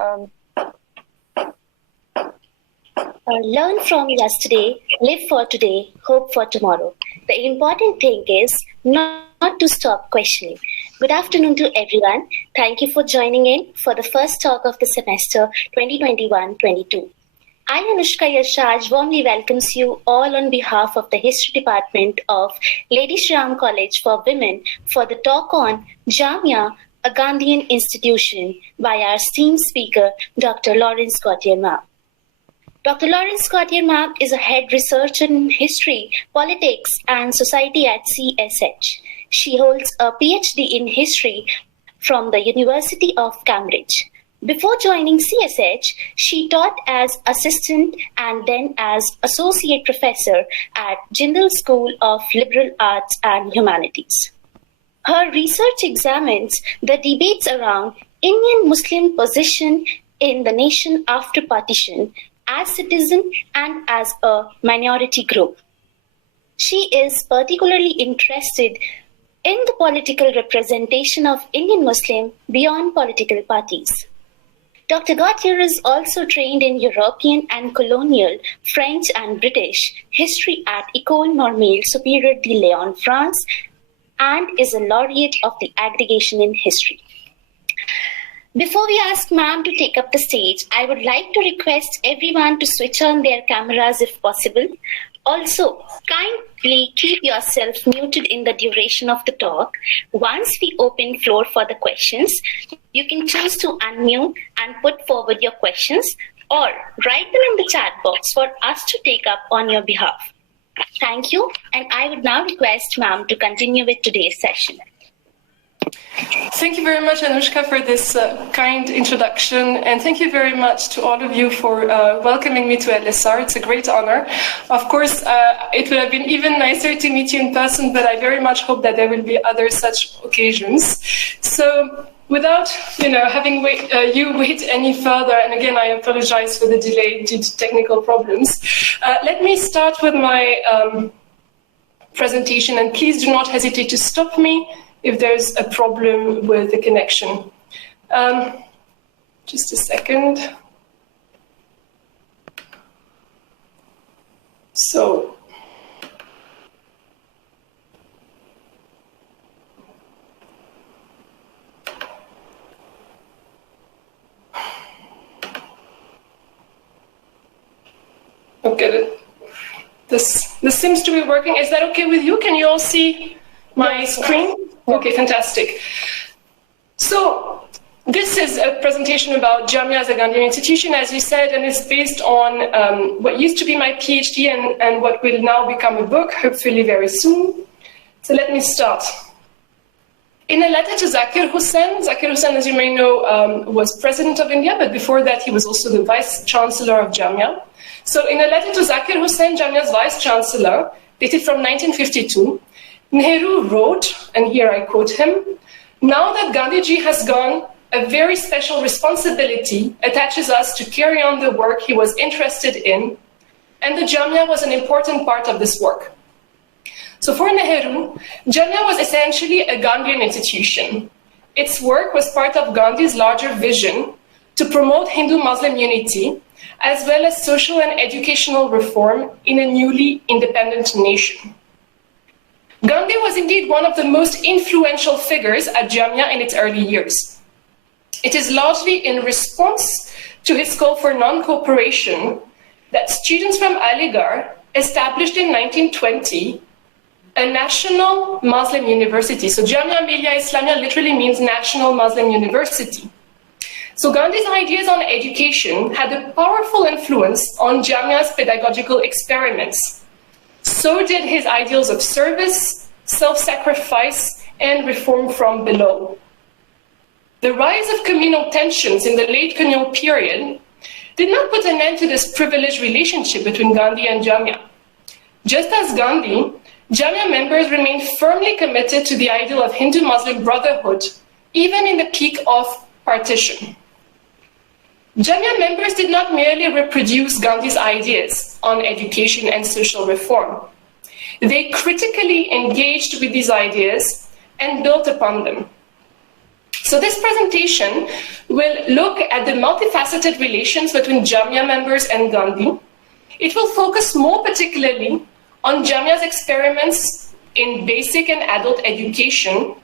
Learn from yesterday, live for today, hope for tomorrow. The important thing is not to stop questioning. Good afternoon to everyone. Thank you for joining in for the first talk of the semester 2021-22. I, Anushka Yashaj, warmly welcomes you all on behalf of the History Department of Lady Shri Ram College for Women for the talk on Jamia, a Gandhian institution, by our esteemed speaker, Dr. Laurence Gautier ma'am. Dr. Laurence Gautier ma'am is a head researcher in history, politics, and society at CSH. She holds a PhD in history from the University of Cambridge. Before joining CSH, she taught as assistant and then as associate professor at Jindal School of Liberal Arts and Humanities. Her research examines the debates around Indian Muslim position in the nation after partition, as citizen and as a minority group. She is particularly interested in the political representation of Indian Muslim beyond political parties. Dr. Gautier is also trained in European and colonial, French and British history at École Normale Supérieure de Lyon, France, and is a laureate of the aggregation in history. Before we ask ma'am to take up the stage, I would like to request everyone to switch on their cameras if possible. Also, kindly keep yourself muted in the duration of the talk. Once we open floor for the questions, you can choose to unmute and put forward your questions or write them in the chat box for us to take up on your behalf. Thank you, and I would now request ma'am to continue with today's session. Thank you very much, Anushka, for this kind introduction, and thank you very much to all of you for welcoming me to LSR. It's a great honor. Of course, it would have been even nicer to meet you in person, but I very much hope that there will be other such occasions. So, without having you wait any further, and again, I apologize for the delay due to technical problems. Let me start with my presentation, and please do not hesitate to stop me if there's a problem with the connection. Just a second. So, okay, this seems to be working. Is that okay with you? Can you all see my screen? Okay, fantastic. So this is a presentation about Jamia as a Gandhian institution, as you said, and it's based on what used to be my PhD and what will now become a book, hopefully very soon. So let me start. In a letter to Zakir Hussain, as you may know, was president of India, but before that he was also the vice chancellor of Jamia. So in a letter to Zakir Hussain, Jamia's vice chancellor, dated from 1952, Nehru wrote, and here I quote him, "Now that Gandhiji has gone, a very special responsibility attaches us to carry on the work he was interested in, and the Jamia was an important part of this work." So for Nehru, Jamia was essentially a Gandhian institution. Its work was part of Gandhi's larger vision to promote Hindu-Muslim unity, as well as social and educational reform in a newly independent nation. Gandhi was indeed one of the most influential figures at Jamia in its early years. It is largely in response to his call for non-cooperation that students from Aligar established in 1920 a national Muslim university. So Jamia Millia Islamia literally means National Muslim University. So Gandhi's ideas on education had a powerful influence on Jamia's pedagogical experiments. So did his ideals of service, self-sacrifice, and reform from below. The rise of communal tensions in the late colonial period did not put an end to this privileged relationship between Gandhi and Jamia. Just as Gandhi, Jamia members remained firmly committed to the ideal of Hindu-Muslim brotherhood, even in the peak of partition. Jamia members did not merely reproduce Gandhi's ideas on education and social reform. They critically engaged with these ideas and built upon them. So So this presentation will look at the multifaceted relations between Jamia members and Gandhi. It will focus more particularly on Jamia's experiments in basic and adult education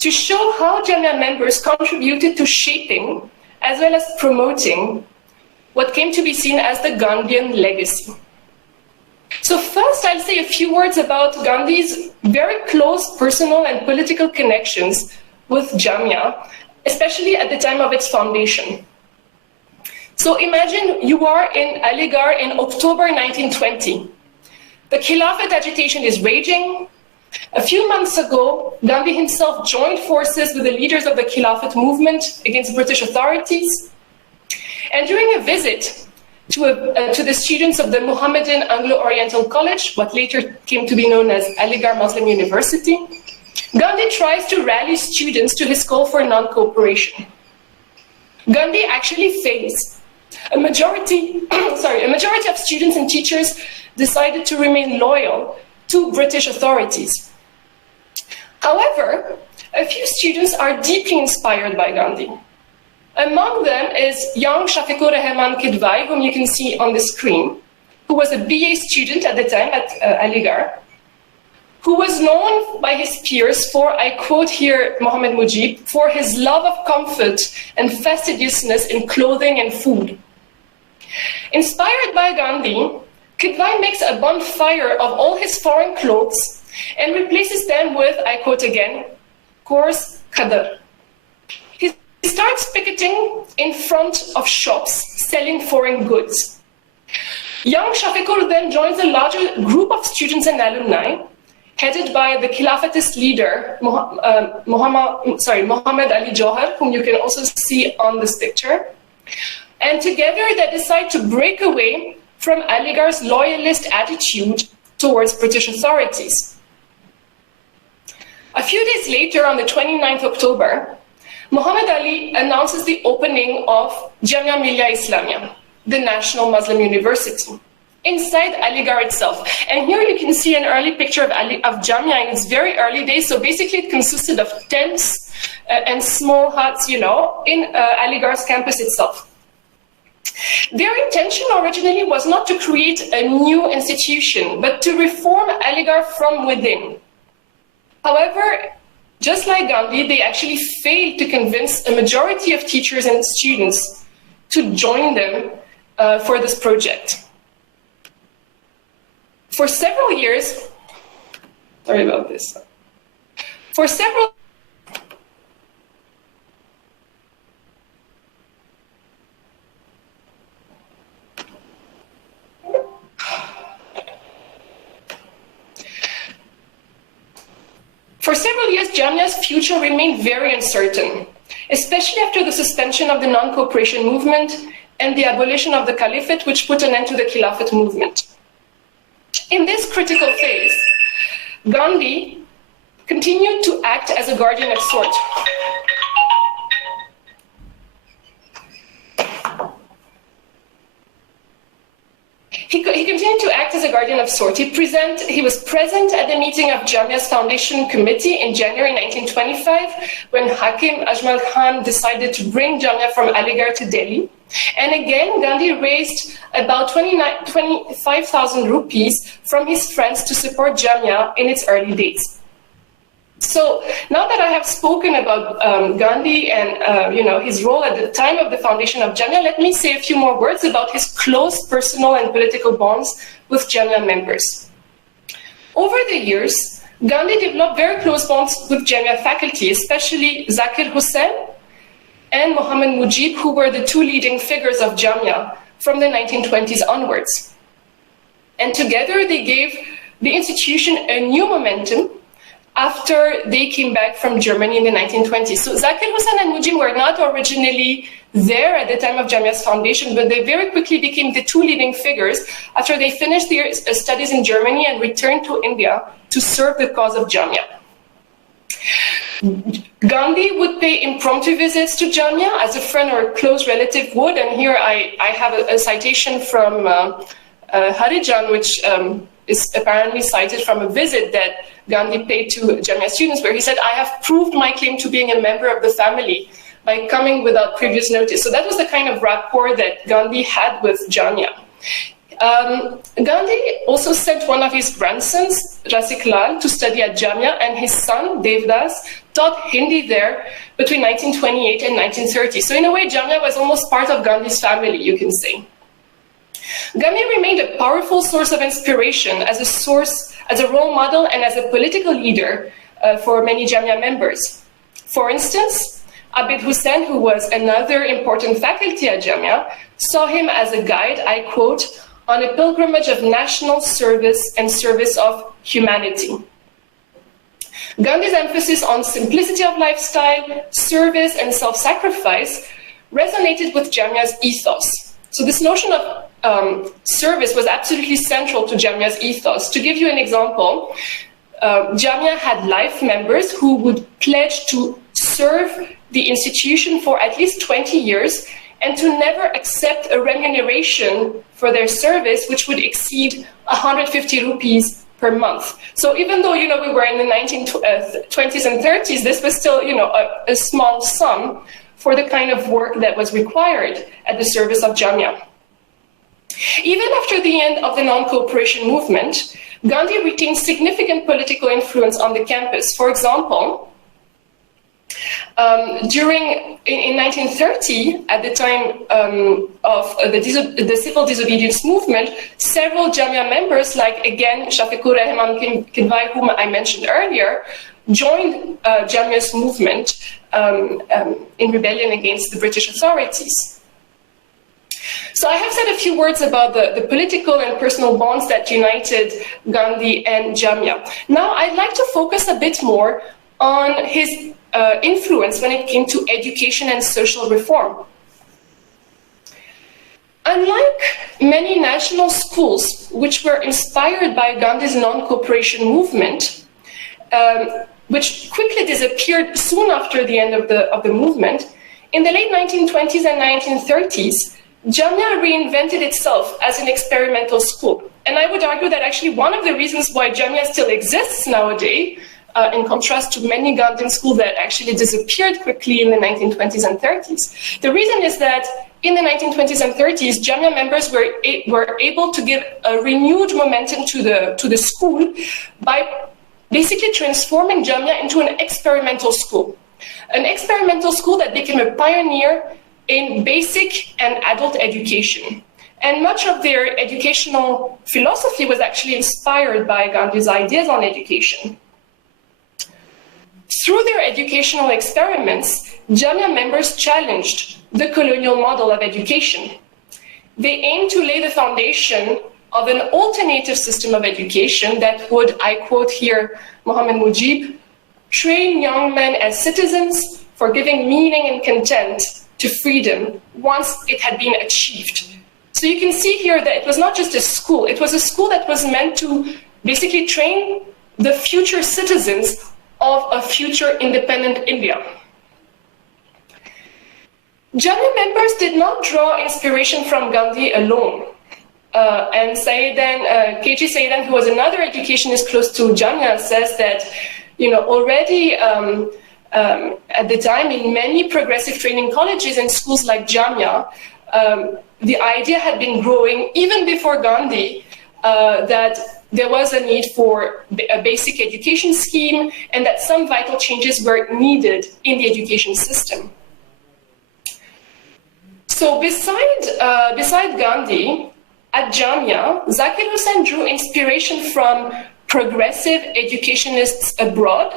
to show how Jamia members contributed to shaping as well as promoting what came to be seen as the Gandhian legacy. So first, I'll say a few words about Gandhi's very close personal and political connections with Jamia, especially at the time of its foundation. So imagine you are in Aligar in October 1920. The Khilafat agitation is raging. A few months ago, Gandhi himself joined forces with the leaders of the Khilafat movement against British authorities. And during a visit to the students of the Mohammedan Anglo-Oriental College, what later came to be known as Aligar Muslim University, Gandhi tries to rally students to his call for non-cooperation. Gandhi actually fails. A majority of students and teachers decided to remain loyal to British authorities. However, a few students are deeply inspired by Gandhi. Among them is young Shafiqur Rahman Kidwai, whom you can see on the screen, who was a BA student at the time at Aligarh, who was known by his peers for, I quote here Muhammad Mujib, for his love of comfort and fastidiousness in clothing and food. Inspired by Gandhi, Kidwai makes a bonfire of all his foreign clothes and replaces them with, I quote again, coarse khadar. He starts picketing in front of shops selling foreign goods. Young Shafiqur then joins a larger group of students and alumni headed by the Khilafatist leader, Muhammad Ali Johar, whom you can also see on this picture. And together they decide to break away from Aligarh's loyalist attitude towards British authorities. A few days later, on the 29th October, Muhammad Ali announces the opening of Jamia Millia Islamia, the National Muslim University, inside Aligarh itself. And here you can see an early picture of Jamia in its very early days. So basically it consisted of tents and small huts, in Aligarh's campus itself. Their intention originally was not to create a new institution, but to reform Aligarh from within. However, just like Gandhi, they actually failed to convince a majority of teachers and students to join them for this project. For several years, sorry about this. For several years, Jamia's future remained very uncertain, especially after the suspension of the non-cooperation movement and the abolition of the caliphate, which put an end to the Khilafat movement. In this critical phase, Gandhi continued to act as a guardian of sorts. He continued to act as a guardian of sorts. He was present at the meeting of Jamia's foundation committee in January 1925, when Hakim Ajmal Khan decided to bring Jamia from Aligarh to Delhi. And again, Gandhi raised about 25,000 rupees from his friends to support Jamia in its early days. So now that I have spoken about Gandhi and his role at the time of the foundation of Jamia, let me say a few more words about his close personal and political bonds with Jamia members. Over the years, Gandhi developed very close bonds with Jamia faculty, especially Zakir Hussain and Muhammad Mujib, who were the two leading figures of Jamia from the 1920s onwards. And together they gave the institution a new momentum after they came back from Germany in the 1920s. So Zakir Hussain and Mujib were not originally there at the time of Jamia's foundation, but they very quickly became the two leading figures after they finished their studies in Germany and returned to India to serve the cause of Jamia. Gandhi would pay impromptu visits to Jamia as a friend or a close relative would, and here I have a citation from Harijan, which is apparently cited from a visit that Gandhi paid to Jamia students, where he said, "I have proved my claim to being a member of the family by coming without previous notice." So that was the kind of rapport that Gandhi had with Jamia. Gandhi also sent one of his grandsons, Rasik Lal, to study at Jamia, and his son, Devdas, taught Hindi there between 1928 and 1930. So in a way, Jamia was almost part of Gandhi's family, you can say. Gandhi remained a powerful source of inspiration as a role model and as a political leader for many Jamia members. For instance, Abid Hussain, who was another important faculty at Jamia, saw him as a guide, I quote, "on a pilgrimage of national service and service of humanity." Gandhi's emphasis on simplicity of lifestyle, service, and self-sacrifice resonated with Jamia's ethos. So this notion of service was absolutely central to Jamia's ethos. To give you an example, Jamia had life members who would pledge to serve the institution for at least 20 years and to never accept a remuneration for their service which would exceed 150 rupees per month. So even though, we were in the 1920s and 30s, this was still, a small sum for the kind of work that was required at the service of Jamia. Even after the end of the non-cooperation movement, Gandhi retained significant political influence on the campus. For example, in 1930, at the time of the civil disobedience movement, several Jamia members, like again Shafiqur Rahman Kidwai, whom I mentioned earlier, joined Jamia's movement in rebellion against the British authorities. So I have said a few words about the political and personal bonds that united Gandhi and Jamia. Now I'd like to focus a bit more on his influence when it came to education and social reform. Unlike many national schools, which were inspired by Gandhi's non-cooperation movement, which quickly disappeared soon after the end of the movement, in the late 1920s and 1930s, Jamia reinvented itself as an experimental school. And I would argue that actually one of the reasons why Jamia still exists nowadays, in contrast to many Gandhian schools that actually disappeared quickly in the 1920s and 30s. The reason is that in the 1920s and 30s, Jamia members were able to give a renewed momentum to the school by basically transforming Jamia into an experimental school. An experimental school that became a pioneer in basic and adult education. And much of their educational philosophy was actually inspired by Gandhi's ideas on education. Through their educational experiments, Jamia members challenged the colonial model of education. They aimed to lay the foundation of an alternative system of education that would, I quote here Mohammed Mujib, train young men as citizens for giving meaning and content to freedom once it had been achieved. So you can see here that it was not just a school, it was a school that was meant to basically train the future citizens of a future independent India. Jamia members did not draw inspiration from Gandhi alone. And K.G. Saidan, who was another educationist close to Jamia, says that, already at the time in many progressive training colleges and schools like Jamia, the idea had been growing even before Gandhi that there was a need for a basic education scheme and that some vital changes were needed in the education system. So beside Gandhi, at Jamia, Zakir Hussain drew inspiration from progressive educationists abroad,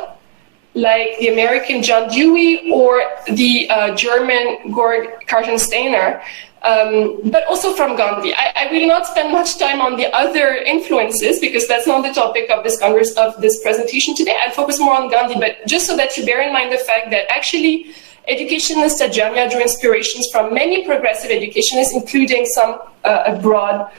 like the American John Dewey or the German Georg Kartensteiner, but also from Gandhi. I will not spend much time on the other influences because that's not the topic of this Congress, of this presentation today. I'll focus more on Gandhi, but just so that you bear in mind the fact that actually educationists at Jamia drew inspirations from many progressive educationists, including some abroad,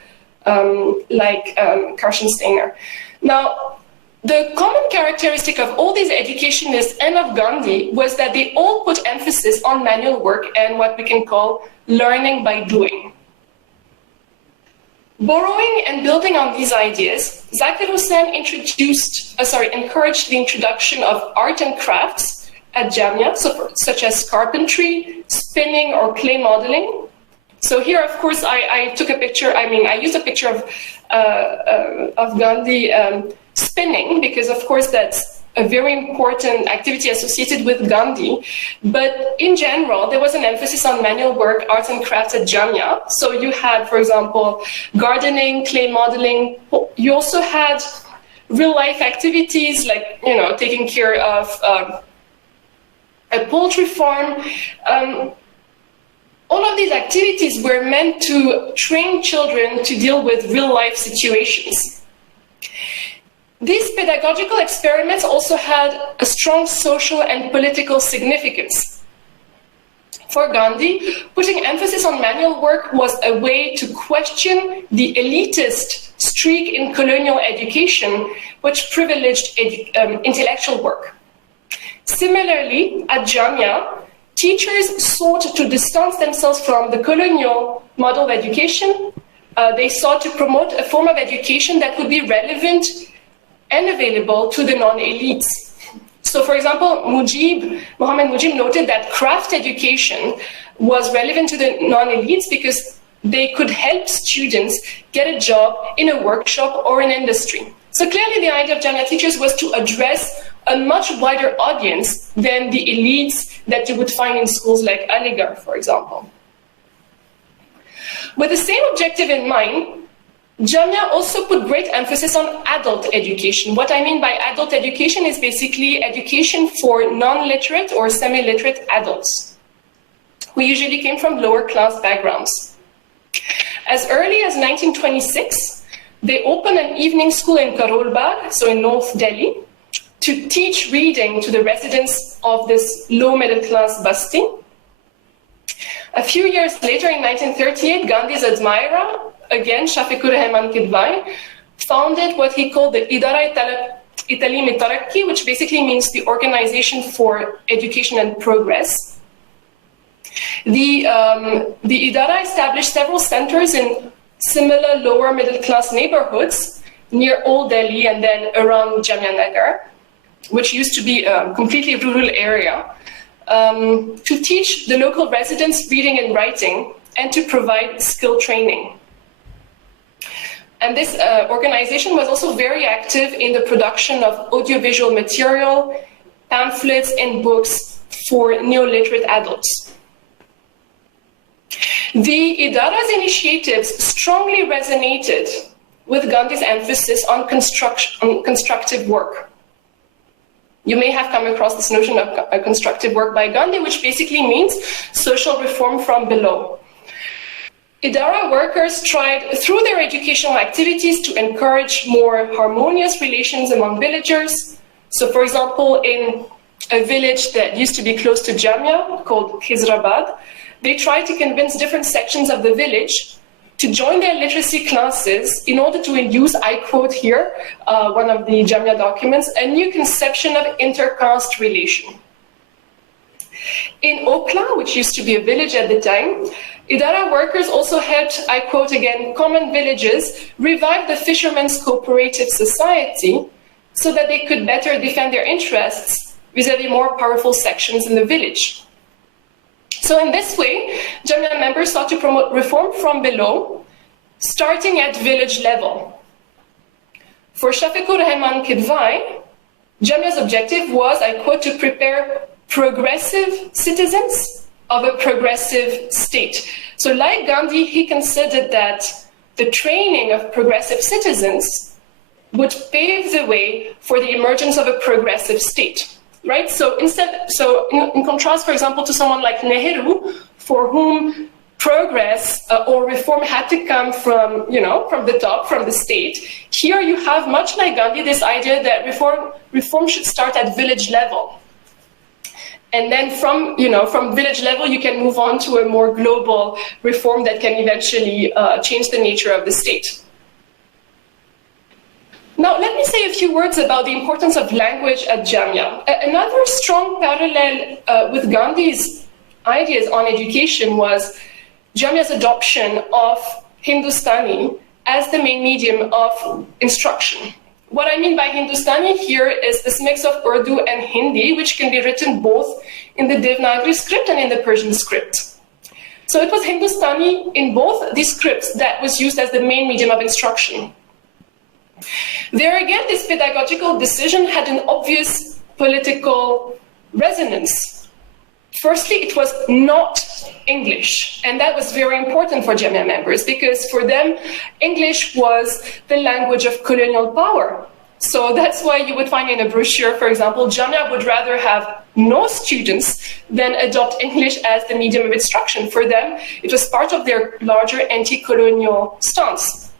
like Kartensteiner. Now, the common characteristic of all these educationists and of Gandhi was that they all put emphasis on manual work and what we can call learning by doing. Borrowing and building on these ideas, Zakir Hussain encouraged the introduction of art and crafts at Jamia, such as carpentry, spinning, or clay modeling. So here, of course, I took a picture. I used a picture of Gandhi spinning because, of course, that's a very important activity associated with Gandhi. But in general, there was an emphasis on manual work, arts and crafts at Jamia. So you had, for example, gardening, clay modeling. You also had real-life activities like, taking care of a poultry farm. All of these activities were meant to train children to deal with real-life situations. These pedagogical experiments also had a strong social and political significance. For Gandhi, putting emphasis on manual work was a way to question the elitist streak in colonial education, which privileged intellectual work. Similarly, at Jamia, teachers sought to distance themselves from the colonial model of education. They sought to promote a form of education that would be relevant and available to the non-elites. So, for example, Mohammed Mujib noted that craft education was relevant to the non-elites because they could help students get a job in a workshop or an industry. So clearly the idea of Jamia teachers was to address a much wider audience than the elites that you would find in schools like Aligar, for example. With the same objective in mind, Jamia also put great emphasis on adult education. What I mean by adult education is basically education for non-literate or semi-literate adults, who usually came from lower class backgrounds. As early as 1926, they opened an evening school in Karol Bagh, so in North Delhi, to teach reading to the residents of this low middle class basti. A few years later, in 1938, Gandhi's admirer, again, Shafiqur Rahman Kidwai, founded what he called the Idara Italim Tarakki, which basically means the Organization for Education and Progress. The Idara established several centers in similar lower middle class neighborhoods near Old Delhi and then around Jamia Nagar, which used to be a completely rural area, to teach the local residents reading and writing and to provide skill training. And this organization was also very active in the production of audiovisual material, pamphlets, and books for neo-literate adults. The Idara's initiatives strongly resonated with Gandhi's emphasis on constructive work. You may have come across this notion of constructive work by Gandhi, which basically means social reform from below. Idara workers tried through their educational activities to encourage more harmonious relations among villagers. So, for example, in a village that used to be close to Jamia called Khizrabad, they tried to convince different sections of the village to join their literacy classes in order to induce, I quote here, one of the Jamia documents, a new conception of inter-caste relation. In Okla, which used to be a village at the time, Idara workers also helped, I quote again, common villages revive the Fishermen's Cooperative Society so that they could better defend their interests vis-à-vis more powerful sections in the village. So in this way, Jamia members sought to promote reform from below, starting at village level. For Shafiqur Rahman Kidwai, Jamia's objective was, I quote, to prepare progressive citizens of a progressive state. So like Gandhi, he considered that the training of progressive citizens would pave the way for the emergence of a progressive state. Right? So in contrast, for example, to someone like Nehru, for whom progress or reform had to come from the top, from the state, here you have, much like Gandhi, this idea that reform should start at village level. And then from village level, you can move on to a more global reform that can eventually change the nature of the state. Now, let me say a few words about the importance of language at Jamia. Another strong parallel with Gandhi's ideas on education was Jamia's adoption of Hindustani as the main medium of instruction. What I mean by Hindustani here is this mix of Urdu and Hindi, which can be written both in the Devanagari script and in the Persian script. So it was Hindustani in both these scripts that was used as the main medium of instruction. There again, this pedagogical decision had an obvious political resonance. Firstly, it was not English, and that was very important for Jamia members because for them, English was the language of colonial power. So that's why you would find in a brochure, for example, Jamia would rather have no students than adopt English as the medium of instruction. For them, it was part of their larger anti-colonial stance.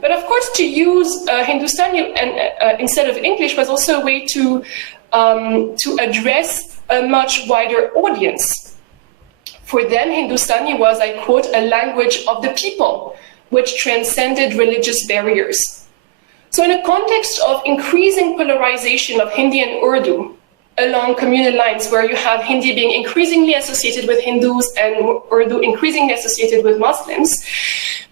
But of course, to use Hindustani instead of English was also a way to address a much wider audience. For them, Hindustani was, I quote, a language of the people, which transcended religious barriers. So in a context of increasing polarization of Hindi and Urdu along communal lines, where you have Hindi being increasingly associated with Hindus and Urdu increasingly associated with Muslims,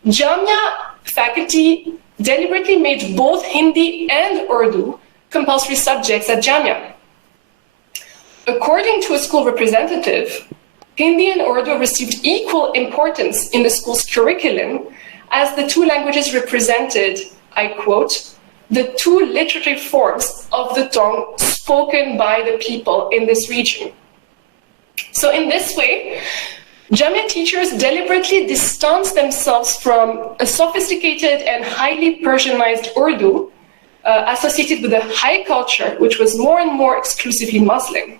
Jamia faculty deliberately made both Hindi and Urdu compulsory subjects at Jamia. According to a school representative, Hindi and Urdu received equal importance in the school's curriculum as the two languages represented, I quote, the two literary forms of the tongue spoken by the people in this region. So in this way, Jamia teachers deliberately distanced themselves from a sophisticated and highly Persianized Urdu associated with a high culture, which was more and more exclusively Muslim.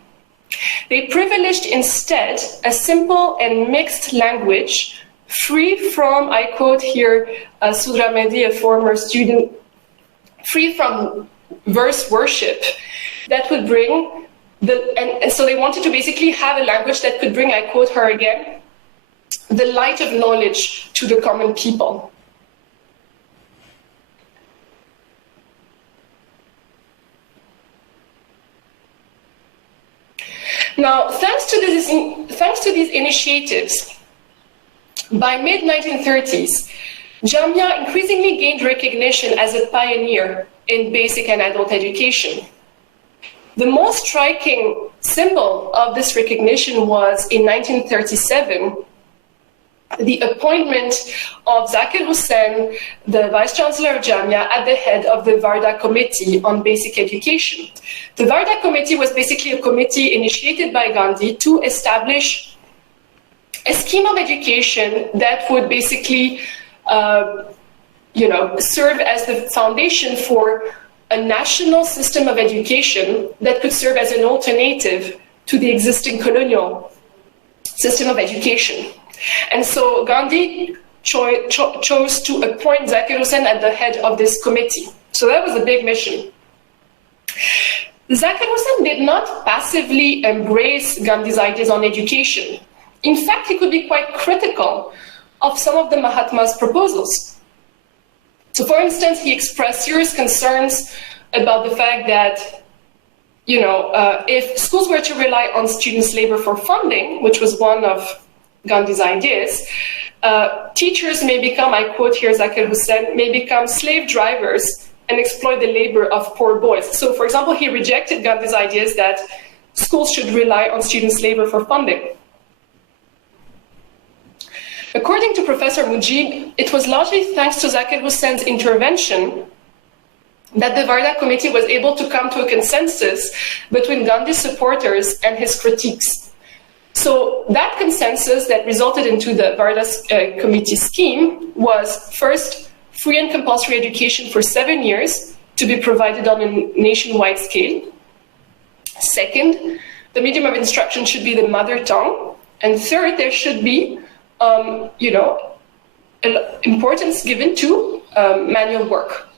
They privileged instead a simple and mixed language, free from, I quote here, Sudra Mehdi, a former student, free from verse worship that would bring and so they wanted to basically have a language that could bring, I quote her again, the light of knowledge to the common people. Now, thanks to these initiatives, by mid-1930s, Jamia increasingly gained recognition as a pioneer in basic and adult education. The most striking symbol of this recognition was in 1937, the appointment of Zakir Hussain, the Vice-Chancellor of Jamia, at the head of the Varda Committee on Basic Education. The Varda Committee was basically a committee initiated by Gandhi to establish a scheme of education that would basically serve as the foundation for a national system of education that could serve as an alternative to the existing colonial system of education. And so Gandhi chose to appoint Zakir Hussain at the head of this committee. So that was a big mission. Zakir Hussain did not passively embrace Gandhi's ideas on education. In fact, he could be quite critical of some of the Mahatma's proposals. So for instance, he expressed serious concerns about the fact that if schools were to rely on students' labor for funding, which was one of Gandhi's ideas, teachers may become, I quote here Zakir Hussain, may become slave drivers and exploit the labor of poor boys. So for example, he rejected Gandhi's ideas that schools should rely on students' labor for funding. According to Professor Mujib, it was largely thanks to Zakir Hussain's intervention that the Varda Committee was able to come to a consensus between Gandhi's supporters and his critiques. So that consensus that resulted into the Varda Committee scheme was first, free and compulsory education for 7 years to be provided on a nationwide scale. Second, the medium of instruction should be the mother tongue. And third, there should be importance given to manual work.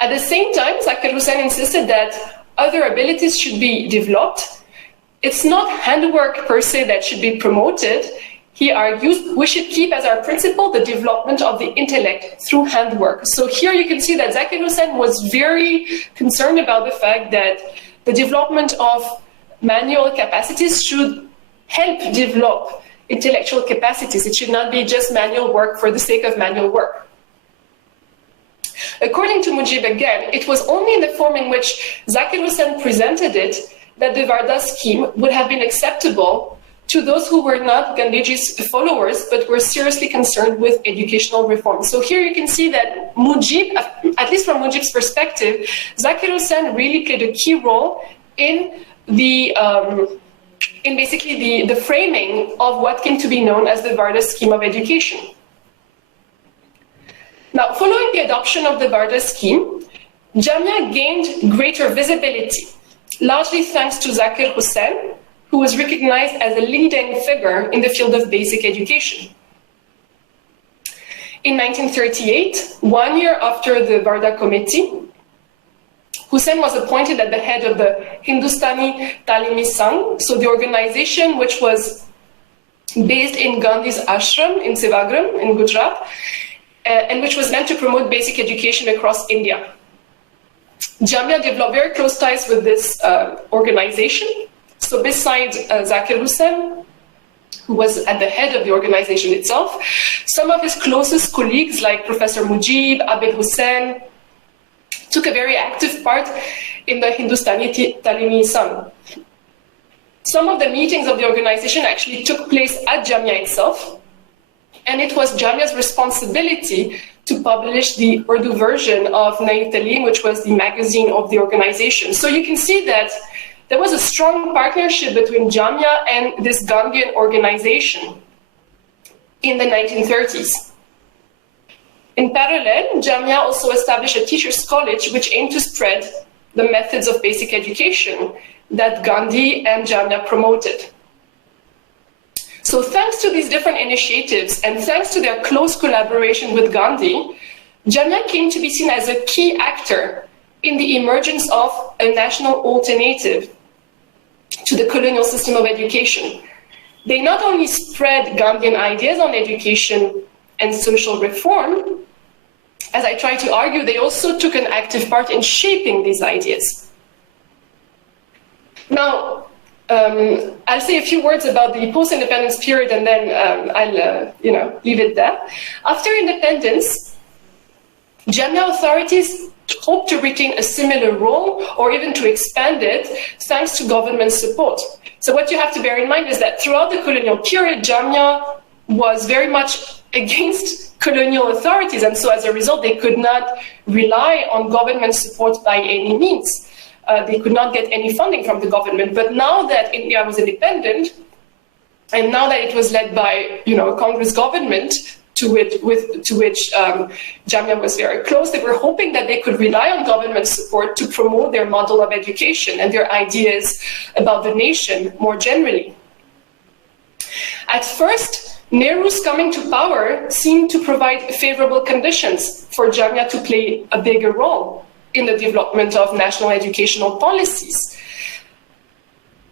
At the same time, Zakir Hussain insisted that other abilities should be developed. It's not handwork per se that should be promoted. He argues we should keep as our principle the development of the intellect through handwork. So here you can see that Zakir Hussain was very concerned about the fact that the development of manual capacities should help develop intellectual capacities. It should not be just manual work for the sake of manual work. According to Mujib again, it was only in the form in which Zakir Hussain presented it that the Varda scheme would have been acceptable to those who were not Gandhiji's followers, but were seriously concerned with educational reform. So here you can see that Mujib, at least from Mujib's perspective, Zakir Hussain really played a key role in basically the framing of what came to be known as the Varda scheme of education. Now, following the adoption of the Varda scheme, Jamia gained greater visibility, largely thanks to Zakir Hussain, who was recognized as a leading figure in the field of basic education. In 1938, 1 year after the Varda Committee, Hussain was appointed at the head of the Hindustani Talimi Sangh, so the organization which was based in Gandhi's ashram in Sevagram in Gujarat, and which was meant to promote basic education across India. Jamia developed very close ties with this organization. So besides Zakir Hussain, who was at the head of the organization itself, some of his closest colleagues like Professor Mujib, Abid Hussain, took a very active part in the Hindustani Talimi Sangh. Some of the meetings of the organization actually took place at Jamia itself, and it was Jamia's responsibility to publish the Urdu version of Nai Talim, which was the magazine of the organization. So you can see that there was a strong partnership between Jamia and this Gandhian organization in the 1930s. In parallel, Jamia also established a teachers' college which aimed to spread the methods of basic education that Gandhi and Jamia promoted. So thanks to these different initiatives and thanks to their close collaboration with Gandhi, Jamia came to be seen as a key actor in the emergence of a national alternative to the colonial system of education. They not only spread Gandhian ideas on education and social reform, as I try to argue, they also took an active part in shaping these ideas. Now, I'll say a few words about the post-independence period, and then I'll leave it there. After independence, Jamia authorities hope to retain a similar role or even to expand it thanks to government support. So what you have to bear in mind is that throughout the colonial period, Jamia was very much against colonial authorities, and so as a result, they could not rely on government support by any means. They could not get any funding from the government. But now that India was independent, and now that it was led by a Congress government to which Jamia was very close, they were hoping that they could rely on government support to promote their model of education and their ideas about the nation more generally. At first, Nehru's coming to power seemed to provide favorable conditions for Jamia to play a bigger role in the development of national educational policies.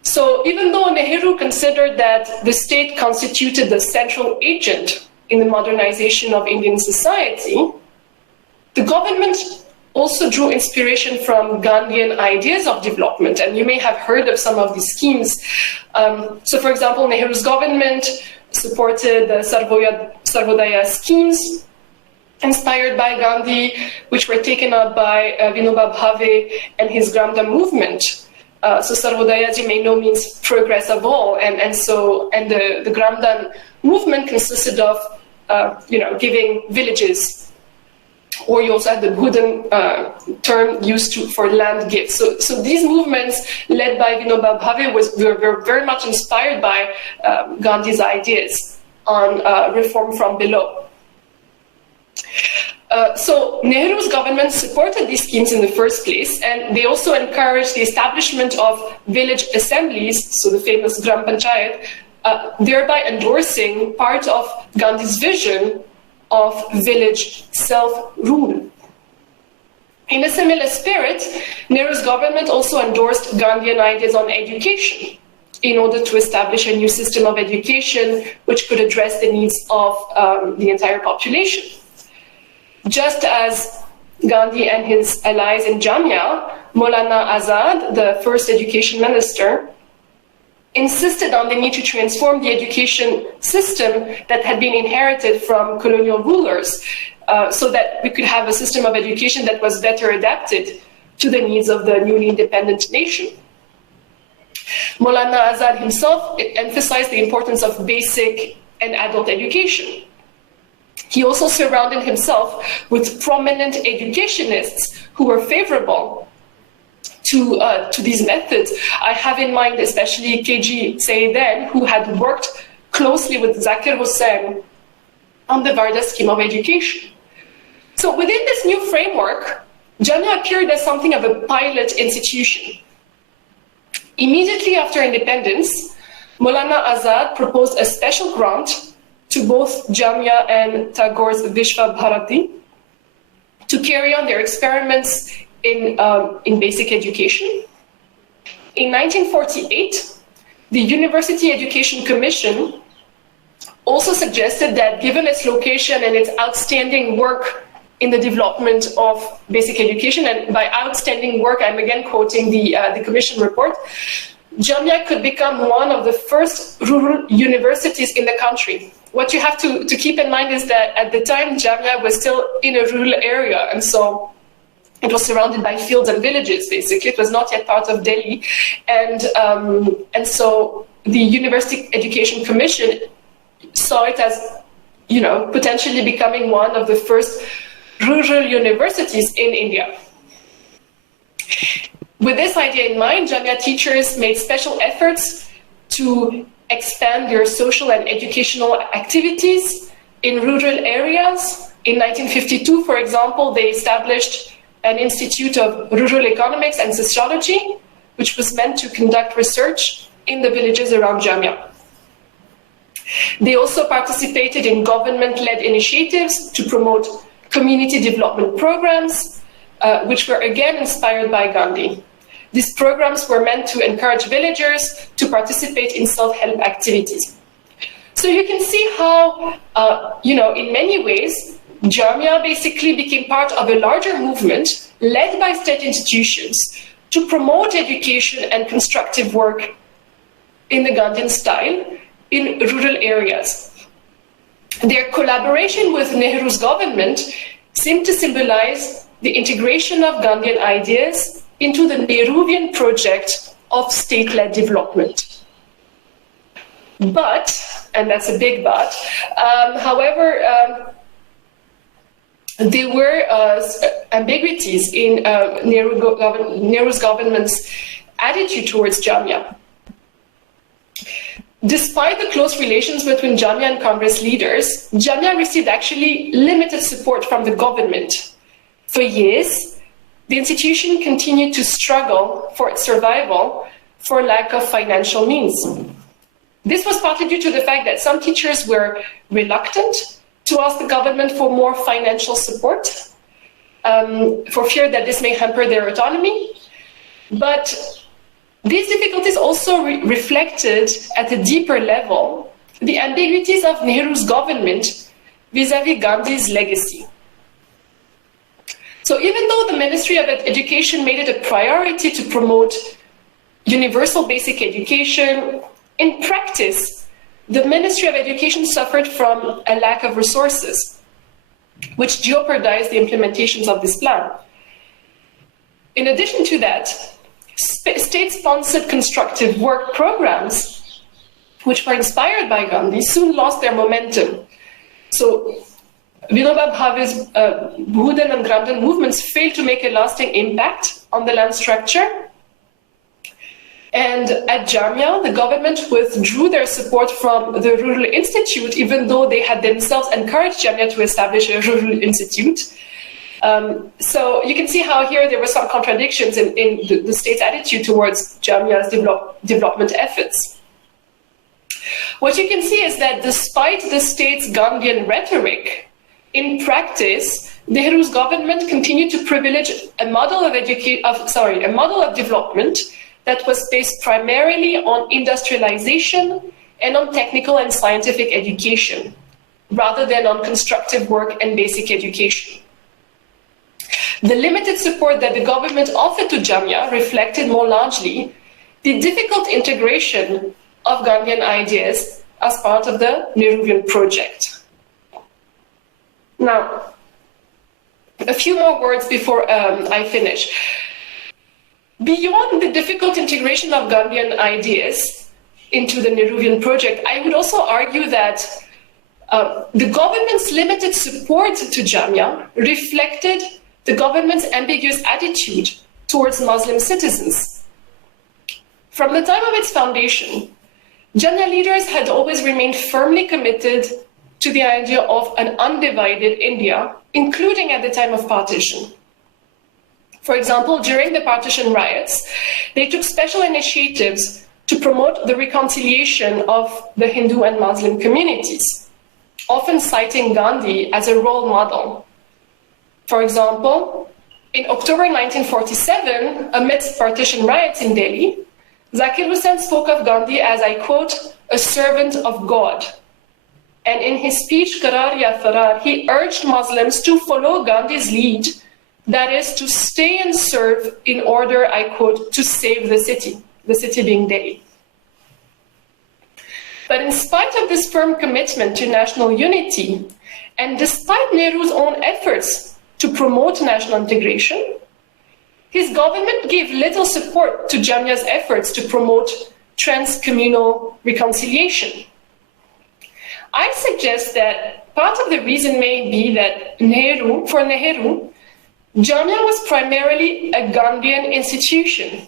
So even though Nehru considered that the state constituted the central agent in the modernization of Indian society, the government also drew inspiration from Gandhian ideas of development, and you may have heard of some of these schemes. So for example, Nehru's government supported the Sarvodaya schemes, inspired by Gandhi, which were taken up by Vinoba Bhave and his Gramda movement. So Sarvodaya, as you may know, means progress of all, and the Gramdan movement consisted of giving villages, or you also had the Bhudan term used for land gifts. So these movements led by Vinoba Bhave were very much inspired by Gandhi's ideas on reform from below. So Nehru's government supported these schemes in the first place, and they also encouraged the establishment of village assemblies, so the famous Gram Panchayat, thereby endorsing part of Gandhi's vision of village self-rule. In a similar spirit, Nehru's government also endorsed Gandhian ideas on education in order to establish a new system of education which could address the needs of the entire population. Just as Gandhi and his allies in Jamia, Maulana Azad, the first education minister, insisted on the need to transform the education system that had been inherited from colonial rulers, so that we could have a system of education that was better adapted to the needs of the newly independent nation. Maulana Azad himself emphasized the importance of basic and adult education. He also surrounded himself with prominent educationists who were favorable to these methods. I have in mind especially KG Sayyiden, who had worked closely with Zakir Hussain on the Varda scheme of education. So within this new framework, Jamia appeared as something of a pilot institution. Immediately after independence, Maulana Azad proposed a special grant to both Jamia and Tagore's Vishva Bharati to carry on their experiments in basic education. In 1948, the University Education Commission also suggested that given its location and its outstanding work in the development of basic education, and by outstanding work, I'm again quoting the Commission report, Jamia could become one of the first rural universities in the country. What you have to keep in mind is that at the time, Jamia was still in a rural area, and so it was surrounded by fields and villages, basically. It was not yet part of Delhi. And so the University Education Commission saw it as, potentially becoming one of the first rural universities in India. With this idea in mind, Jamia teachers made special efforts to expand their social and educational activities in rural areas. In 1952, for example, they established an Institute of Rural Economics and Sociology, which was meant to conduct research in the villages around Jamia. They also participated in government-led initiatives to promote community development programs, which were again inspired by Gandhi. These programs were meant to encourage villagers to participate in self-help activities. So you can see how, in many ways, Jamia basically became part of a larger movement led by state institutions to promote education and constructive work in the Gandhian style in rural areas. Their collaboration with Nehru's government seemed to symbolize the integration of Gandhian ideas into the Nehruvian project of state-led development. But, and that's a big but, however, there were ambiguities in Nehru's government's attitude towards Jamia. Despite the close relations between Jamia and Congress leaders, Jamia received actually limited support from the government. For years, the institution continued to struggle for its survival for lack of financial means. This was partly due to the fact that some teachers were reluctant to ask the government for more financial support, for fear that this may hamper their autonomy. But these difficulties also reflected at a deeper level the ambiguities of Nehru's government vis-à-vis Gandhi's legacy. So even though the Ministry of Education made it a priority to promote universal basic education, in practice, the Ministry of Education suffered from a lack of resources, which jeopardized the implementations of this plan. In addition to that, state-sponsored constructive work programs, which were inspired by Gandhi, soon lost their momentum. So Vinoba Bhave's Bhudan and Gramdan movements failed to make a lasting impact on the land structure. And at Jamia, the government withdrew their support from the Rural Institute, even though they had themselves encouraged Jamia to establish a Rural Institute. So you can see how here there were some contradictions in the state's attitude towards Jamia's development efforts. What you can see is that despite the state's Gandhian rhetoric, in practice, Nehru's government continued to privilege a model of development that was based primarily on industrialization and on technical and scientific education, rather than on constructive work and basic education. The limited support that the government offered to Jamia reflected more largely the difficult integration of Gandhian ideas as part of the Nehruvian project. Now, a few more words before I finish. Beyond the difficult integration of Gandhian ideas into the Nehruvian project, I would also argue that the government's limited support to Jamia reflected the government's ambiguous attitude towards Muslim citizens. From the time of its foundation, Jamia leaders had always remained firmly committed to the idea of an undivided India, including at the time of partition. For example, during the partition riots, they took special initiatives to promote the reconciliation of the Hindu and Muslim communities, often citing Gandhi as a role model. For example, in October 1947, amidst partition riots in Delhi, Zakir Hussain spoke of Gandhi as, I quote, a servant of God. And in his speech, Qarar Ya Farar, he urged Muslims to follow Gandhi's lead, that is, to stay and serve in order, I quote, to save the city being Delhi. But in spite of this firm commitment to national unity, and despite Nehru's own efforts to promote national integration, his government gave little support to Jamia's efforts to promote trans-communal reconciliation. I suggest that part of the reason may be that for Nehru, Jamia was primarily a Gandhian institution.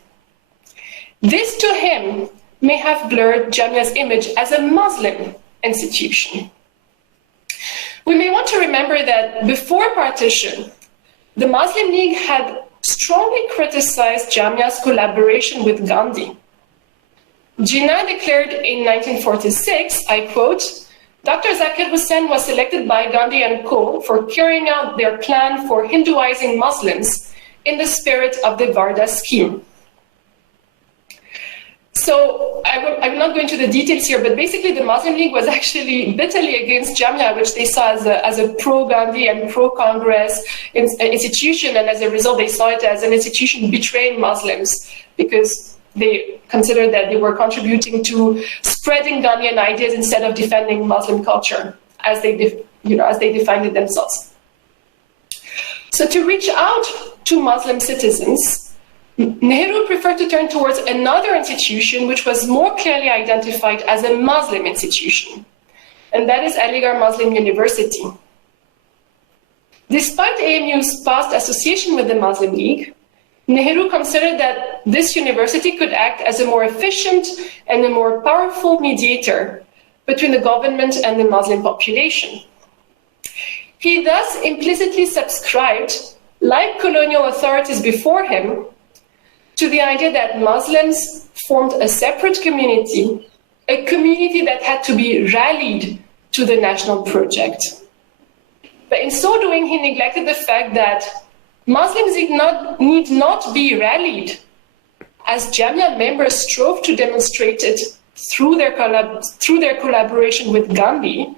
This to him may have blurred Jamia's image as a Muslim institution. We may want to remember that before partition, the Muslim League had strongly criticized Jamia's collaboration with Gandhi. Jinnah declared in 1946, I quote, Dr. Zakir Hussain was selected by Gandhi and co. for carrying out their plan for Hinduizing Muslims in the spirit of the Varda scheme. So I will not go into the details here, but basically the Muslim League was actually bitterly against Jamia, which they saw as a pro-Gandhi and pro-Congress institution, and as a result they saw it as an institution betraying Muslims because they considered that they were contributing to spreading Gandhian ideas instead of defending Muslim culture as they defined it themselves. So to reach out to Muslim citizens, Nehru preferred to turn towards another institution which was more clearly identified as a Muslim institution, and that is Aligar Muslim University. Despite AMU's past association with the Muslim League, Nehru considered that this university could act as a more efficient and a more powerful mediator between the government and the Muslim population. He thus implicitly subscribed, like colonial authorities before him, to the idea that Muslims formed a separate community, a community that had to be rallied to the national project. But in so doing, he neglected the fact that Muslims need not be rallied, as Jamia members strove to demonstrate it through their collaboration with Gandhi.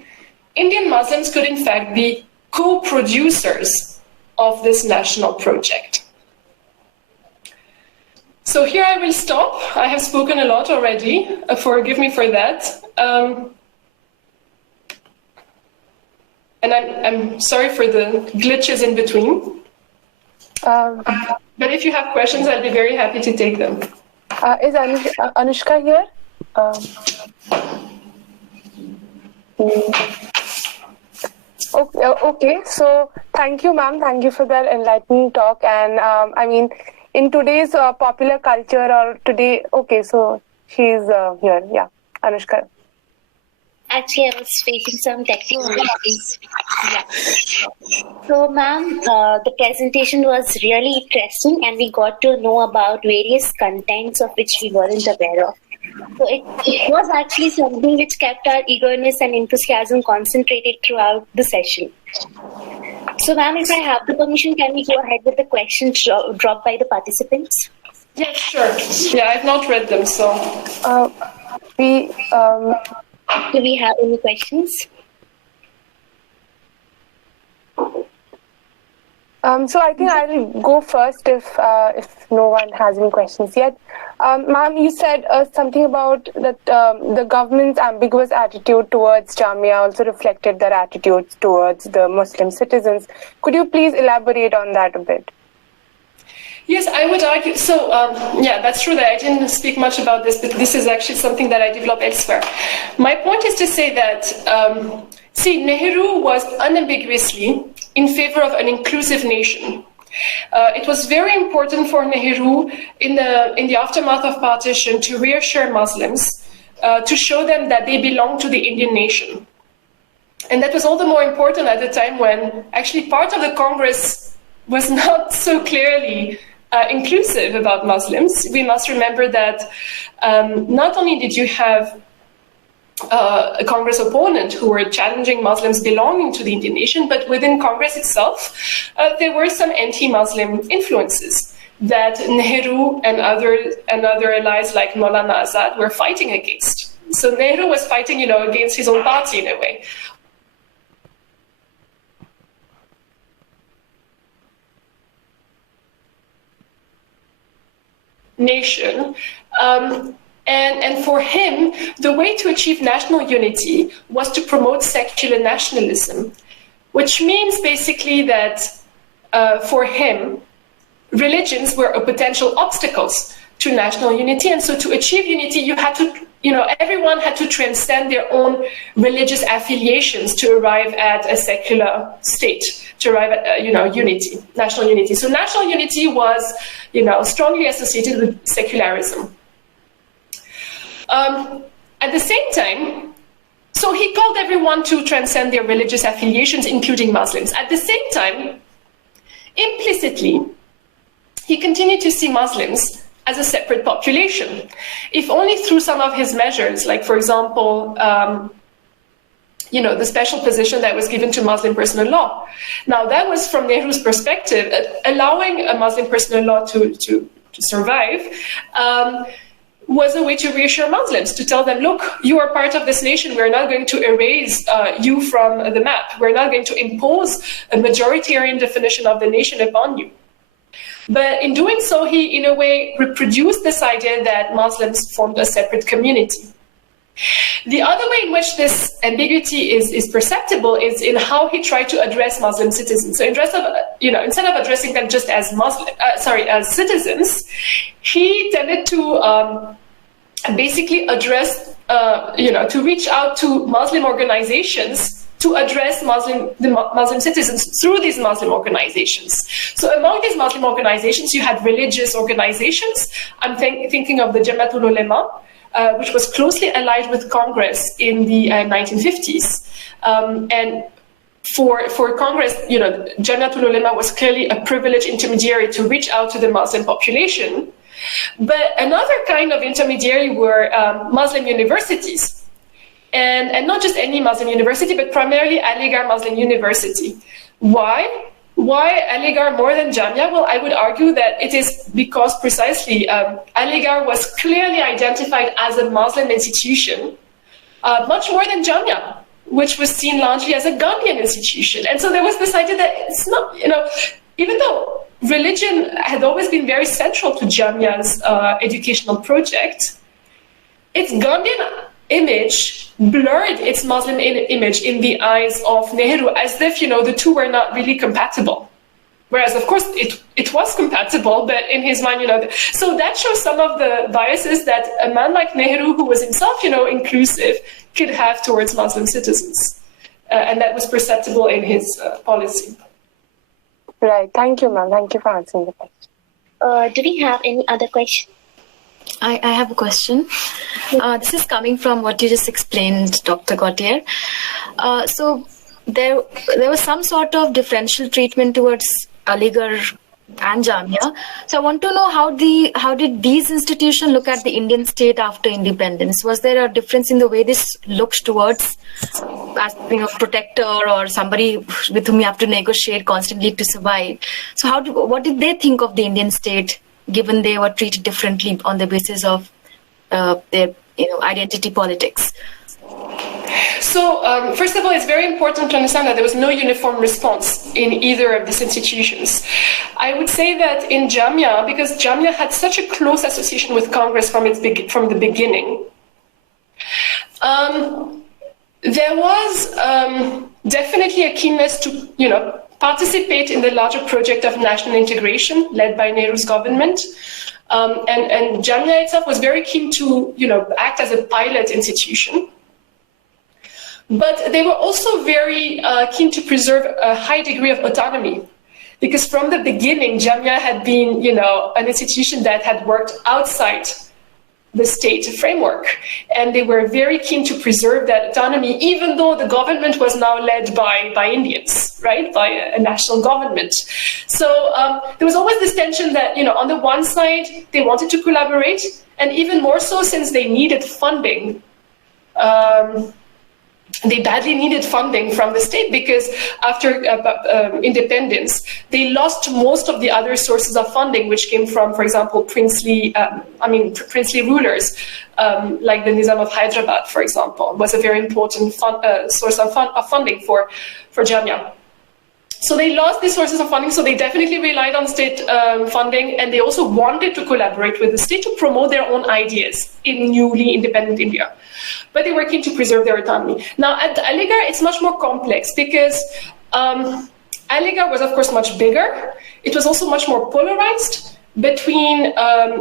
Indian Muslims could in fact be co-producers of this national project. So here I will stop. I have spoken a lot already. Forgive me for that. And I'm sorry for the glitches in between. But if you have questions, I'll be very happy to take them. Is Anushka here? Okay, so thank you, ma'am. Thank you for that enlightening talk. And I mean, in today's popular culture or today, okay, so she's here. Yeah, Anushka. Actually, I was facing some technical issues. Yeah. So, ma'am, the presentation was really interesting and we got to know about various contents of which we weren't aware of. So it was actually something which kept our eagerness and enthusiasm concentrated throughout the session. So, ma'am, if I have the permission, can we go ahead with the questions dropped by the participants? Yes, sure. Yeah, I've not read them, so. Do we have any questions? So I think I'll go first if no one has any questions yet. Ma'am, you said something about that the government's ambiguous attitude towards Jamia also reflected their attitudes towards the Muslim citizens. Could you please elaborate on that a bit? Yes, I would argue. So, yeah, that's true that I didn't speak much about this, but this is actually something that I develop elsewhere. My point is to say that, Nehru was unambiguously in favor of an inclusive nation. It was very important for Nehru in the aftermath of partition to reassure Muslims, to show them that they belong to the Indian nation. And that was all the more important at the time when actually part of the Congress was not so clearly inclusive about Muslims. We must remember that not only did you have a Congress opponent who were challenging Muslims belonging to the Indian nation, but within Congress itself, there were some anti-Muslim influences that Nehru and other allies like Maulana Azad were fighting against. So Nehru was fighting, against his own party in a way. Nation. And for him, the way to achieve national unity was to promote secular nationalism, which means basically that for him, religions were potential obstacles to national unity. And so to achieve unity, you had to, everyone had to transcend their own religious affiliations to arrive at a secular state, to arrive at, unity, national unity. So national unity was, strongly associated with secularism. At the same time, so he called everyone to transcend their religious affiliations, including Muslims. At the same time, implicitly, he continued to see Muslims as a separate population, if only through some of his measures, like, for example, the special position that was given to Muslim personal law. Now, that was, from Nehru's perspective, allowing a Muslim personal law to survive, was a way to reassure Muslims, to tell them, look, you are part of this nation. We're not going to erase you from the map. We're not going to impose a majoritarian definition of the nation upon you. But in doing so, he, in a way, reproduced this idea that Muslims formed a separate community. The other way in which this ambiguity is perceptible is in how he tried to address Muslim citizens. So instead of addressing them just as as citizens, he tended to basically address, to reach out to Muslim organizations to address the Muslim citizens through these Muslim organizations. So among these Muslim organizations, you had religious organizations. I'm thinking of the Jamatul Ulema, which was closely allied with Congress in the 1950s. And for Congress, Jamatul Ulema was clearly a privileged intermediary to reach out to the Muslim population. But another kind of intermediary were Muslim universities. And not just any Muslim university, but primarily Aligar Muslim University. Why? Why Aligar more than Jamia? Well, I would argue that it is because precisely Aligar was clearly identified as a Muslim institution, much more than Jamia, which was seen largely as a Gandhian institution. And so there was this idea that it's not, even though religion had always been very central to Jamia's educational project, its Gandhian image blurred its Muslim image in the eyes of Nehru, as if, the two were not really compatible. Whereas, of course, it was compatible, but in his mind, so that shows some of the biases that a man like Nehru, who was himself, inclusive, could have towards Muslim citizens. And that was perceptible in his policy. Right. Thank you, ma'am. Thank you for answering the question. Do we have any other questions? I have a question. This is coming from what you just explained, Dr. Gautier. So there was some sort of differential treatment towards Aligar and Jamia. So I want to know how did these institutions look at the Indian state after independence? Was there a difference in the way this looked towards as being a protector or somebody with whom you have to negotiate constantly to survive? So what did they think of the Indian state, given they were treated differently on the basis of their identity politics? So first of all, it's very important to understand that there was no uniform response in either of these institutions. I would say that in Jamia, because Jamia had such a close association with Congress from the beginning, there was definitely a keenness to, participate in the larger project of national integration led by Nehru's government. And Jamia itself was very keen to, act as a pilot institution. But they were also very keen to preserve a high degree of autonomy, because from the beginning, Jamia had been, an institution that had worked outside the state framework, and they were very keen to preserve that autonomy, even though the government was now led by Indians, right, by a national government. So there was always this tension that, on the one side, they wanted to collaborate, and even more so since they needed funding. They badly needed funding from the state, because after independence, they lost most of the other sources of funding, which came from, for example, princely rulers, like the Nizam of Hyderabad, for example, was a very important source of funding for Jamia. So they lost these sources of funding, so they definitely relied on state funding, and they also wanted to collaborate with the state to promote their own ideas in newly independent India. But they were keen to preserve their autonomy. Now, at Aligar, it's much more complex, because Aligar was, of course, much bigger. It was also much more polarized between, a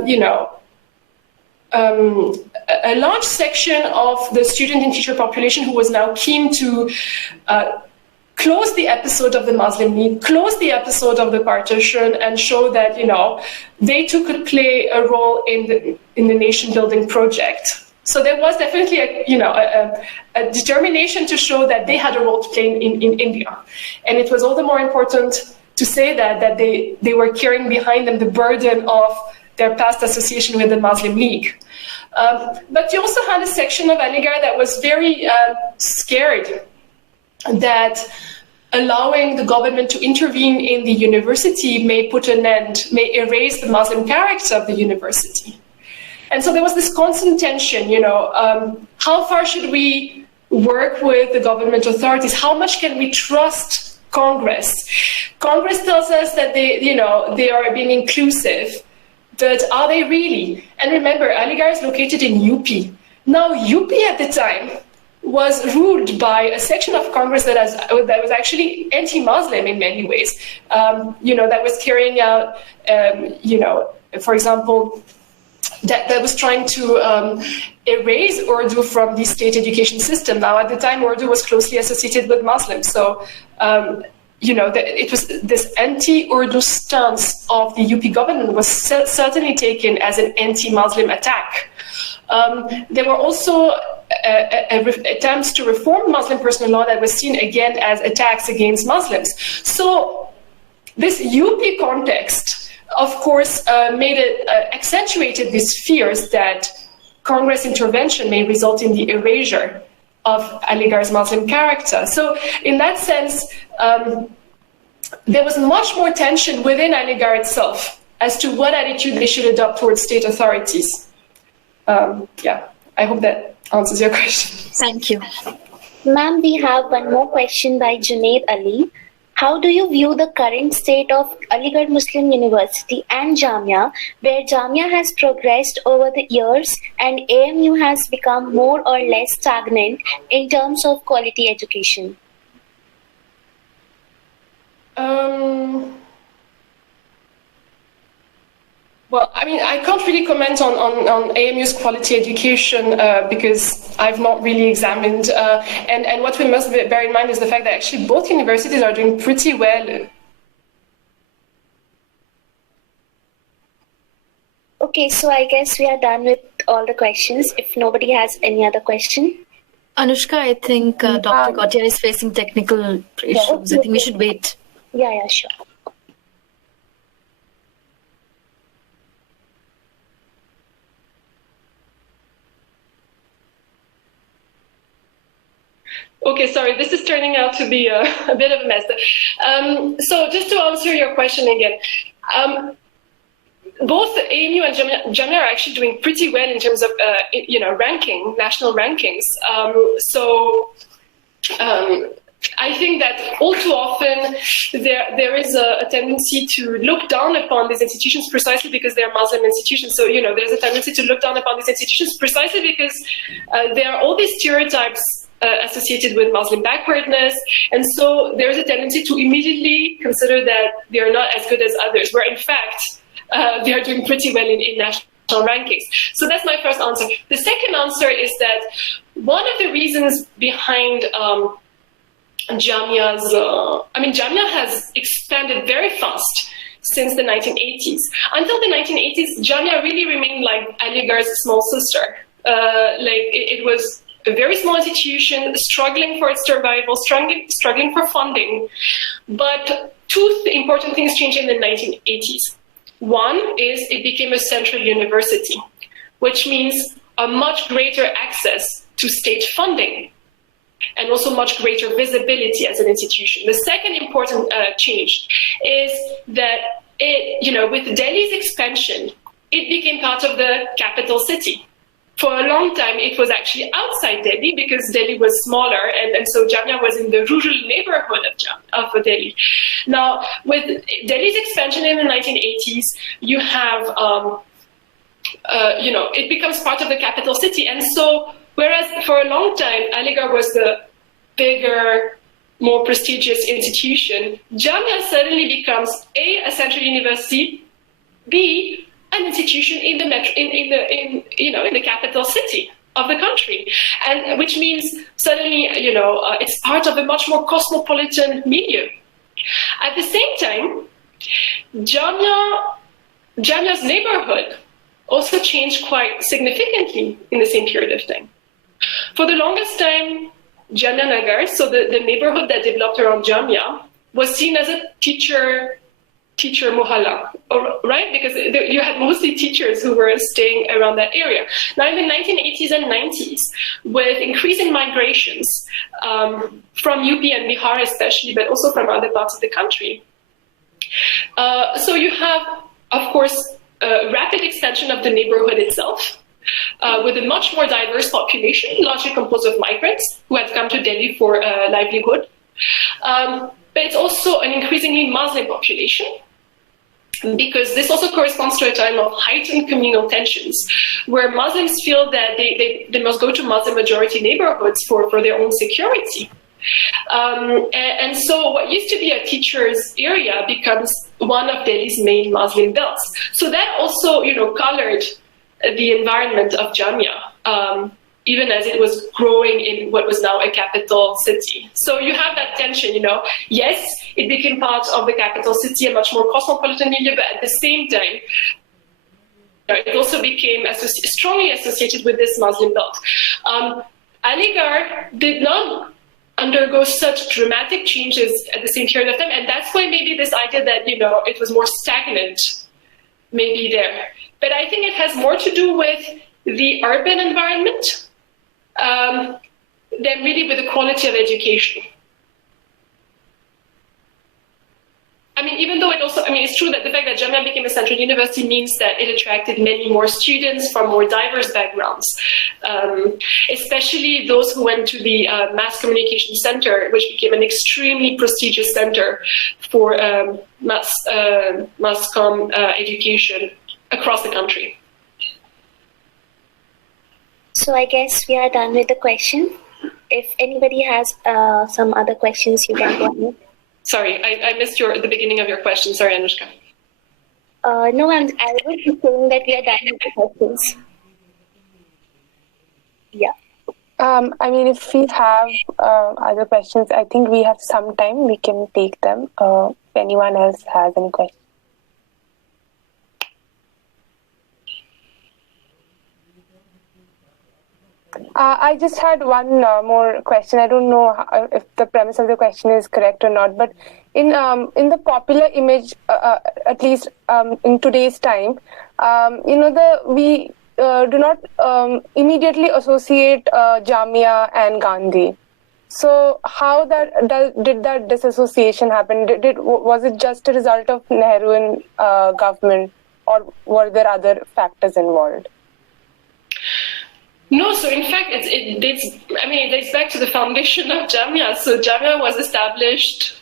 large section of the student and teacher population who was now keen to close the episode of the Muslim League, close the episode of the partition, and show that, they too could play a role in the nation-building project. So there was definitely a determination to show that they had a role to play in India. And it was all the more important to say that they were carrying behind them the burden of their past association with the Muslim League. But you also had a section of Aligar that was very scared that allowing the government to intervene in the university may put an end, may erase the Muslim character of the university. And so there was this constant tension, how far should we work with the government authorities? How much can we trust Congress? Congress tells us that they are being inclusive, but are they really? And remember, Aligar is located in UP. Now, UP at the time was ruled by a section of Congress that was actually anti-Muslim in many ways, that was carrying out, for example, that was trying to erase Urdu from the state education system. Now, at the time, Urdu was closely associated with Muslims. So, it was this anti-Urdu stance of the UP government was certainly taken as an anti-Muslim attack. There were also attempts to reform Muslim personal law that was seen again as attacks against Muslims. So this UP context, of course, accentuated these fears that Congress intervention may result in the erasure of Aligar's Muslim character. So in that sense, there was much more tension within Aligar itself as to what attitude they should adopt towards state authorities. I hope that answers your question. Thank you. Ma'am, we have one more question by Junaid Ali. How do you view the current state of Aligarh Muslim University and Jamia, where Jamia has progressed over the years and AMU has become more or less stagnant in terms of quality education? Well, I mean, I can't really comment on AMU's quality education because I've not really examined. And what we must bear in mind is the fact that actually both universities are doing pretty well. Okay, so I guess we are done with all the questions. If nobody has any other question. Anushka, I think Dr. Gautier is facing technical issues. I think we should wait. Yeah, sure. Okay, sorry, this is turning out to be a bit of a mess. So just to answer your question again, both AMU and Jamia are actually doing pretty well in terms of national rankings. I think that all too often there is a tendency to look down upon these institutions precisely because they are Muslim institutions. So there's a tendency to look down upon these institutions precisely because there are all these stereotypes associated with Muslim backwardness, and so there's a tendency to immediately consider that they are not as good as others, where in fact they are doing pretty well in national rankings. So that's my first answer. The second answer is that one of the reasons behind Jamia has expanded very fast since the 1980s. Until the 1980s, Jamia really remained like Aligar's small sister. It was a very small institution, struggling for its survival, struggling for funding. But two important things changed in the 1980s. One is it became a central university, which means a much greater access to state funding and also much greater visibility as an institution. The second important change is that with Delhi's expansion, it became part of the capital city. For a long time, it was actually outside Delhi because Delhi was smaller, and so Jamia was in the rural neighborhood of Delhi. Now, with Delhi's expansion in the 1980s, you have, it becomes part of the capital city. And so, whereas for a long time, Aligar was the bigger, more prestigious institution, Jamia suddenly becomes A, central university, B, an institution in the capital city of the country, and which means suddenly it's part of a much more cosmopolitan milieu. At the same time, Jamia's neighborhood also changed quite significantly in the same period of time. For the longest time, Jamia Nagar, so the neighborhood that developed around Jamia, was seen as a teacher mohalla, right? Because you had mostly teachers who were staying around that area. Now, in the 1980s and 90s, with increasing migrations from UP and Bihar especially, but also from other parts of the country, so you have, of course, a rapid expansion of the neighborhood itself, with a much more diverse population, largely composed of migrants who had come to Delhi for livelihood. But it's also an increasingly Muslim population, because this also corresponds to a time of heightened communal tensions, where Muslims feel that they must go to Muslim majority neighborhoods for their own security. And so what used to be a teacher's area becomes one of Delhi's main Muslim belts. So that also, colored the environment of Jamia, even as it was growing in what was now a capital city. So you have that tension, Yes, it became part of the capital city, a much more cosmopolitan milieu, but at the same time, it also became strongly associated with this Muslim belt. Aligar did not undergo such dramatic changes at the same period of time, and that's why maybe this idea that, it was more stagnant may be there. But I think it has more to do with the urban environment than really with the quality of education. Even though it's true that the fact that Jamia became a central university means that it attracted many more students from more diverse backgrounds, especially those who went to the Mass Communication Center, which became an extremely prestigious center for mass comm education across the country. So I guess we are done with the question. If anybody has some other questions, you can go ahead. Sorry, I missed the beginning of your question. Sorry, Anushka. No, I was just saying that we are done with the questions. Yeah. If we have other questions, I think we have some time. We can take them. If anyone else has any questions. I just had one more question. I don't know if the premise of the question is correct or not, but in the popular image, at least in today's time, we do not immediately associate Jamia and Gandhi. So how did that disassociation happen? Was it just a result of Nehruvian government, or were there other factors involved? No, so in fact, it dates back to the foundation of Jamia. So Jamia was established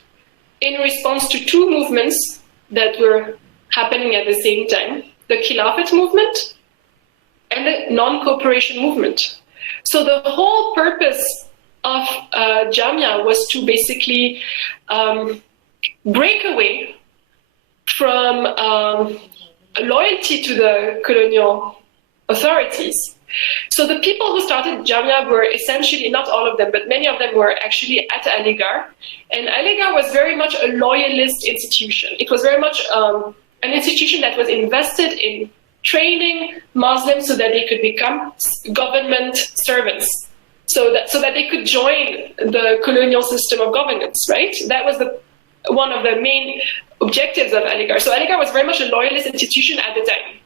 in response to two movements that were happening at the same time: the Khilafat movement and the non-cooperation movement. So the whole purpose of Jamia was to basically break away from loyalty to the colonial authorities. So the people who started Jamia were essentially, not all of them, but many of them were actually at Aligar. And Aligar was very much a loyalist institution. It was very much an institution that was invested in training Muslims so that they could become government servants, so that they could join the colonial system of governance, right? That was one of the main objectives of Aligar. So Aligar was very much a loyalist institution at the time.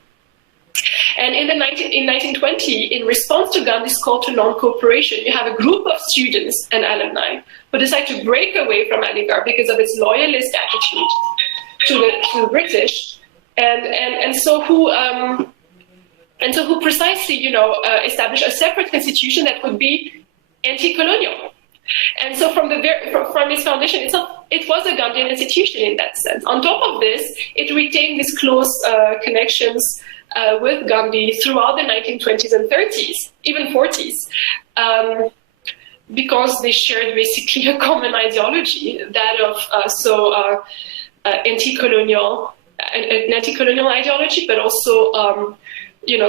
And in 1920, in response to Gandhi's call to non-cooperation, you have a group of students and alumni who decide to break away from Aligar because of its loyalist attitude to the British, and so who precisely, establish a separate institution that would be anti-colonial. And so from its foundation itself, it was a Gandhian institution in that sense. On top of this, it retained these close connections with Gandhi throughout the 1920s and 30s, even 40s, because they shared basically a common ideology, that of anti-colonial ideology, but also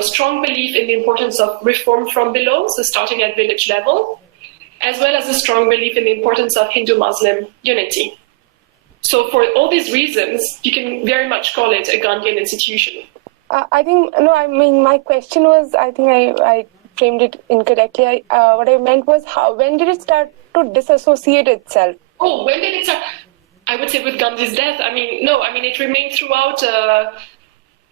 strong belief in the importance of reform from below, so starting at village level, as well as a strong belief in the importance of Hindu-Muslim unity. So for all these reasons, you can very much call it a Gandhian institution. My question was, I think I framed it incorrectly. What I meant was, when did it start to disassociate itself? Oh, when did it start? I would say with Gandhi's death. It remained throughout,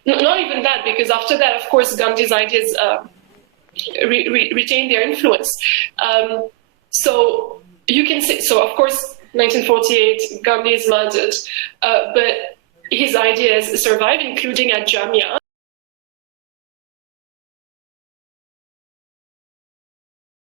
not even that, because after that, of course, Gandhi's ideas retained their influence. So you can say, of course, 1948, Gandhi is murdered, but his ideas survive, including at Jamia.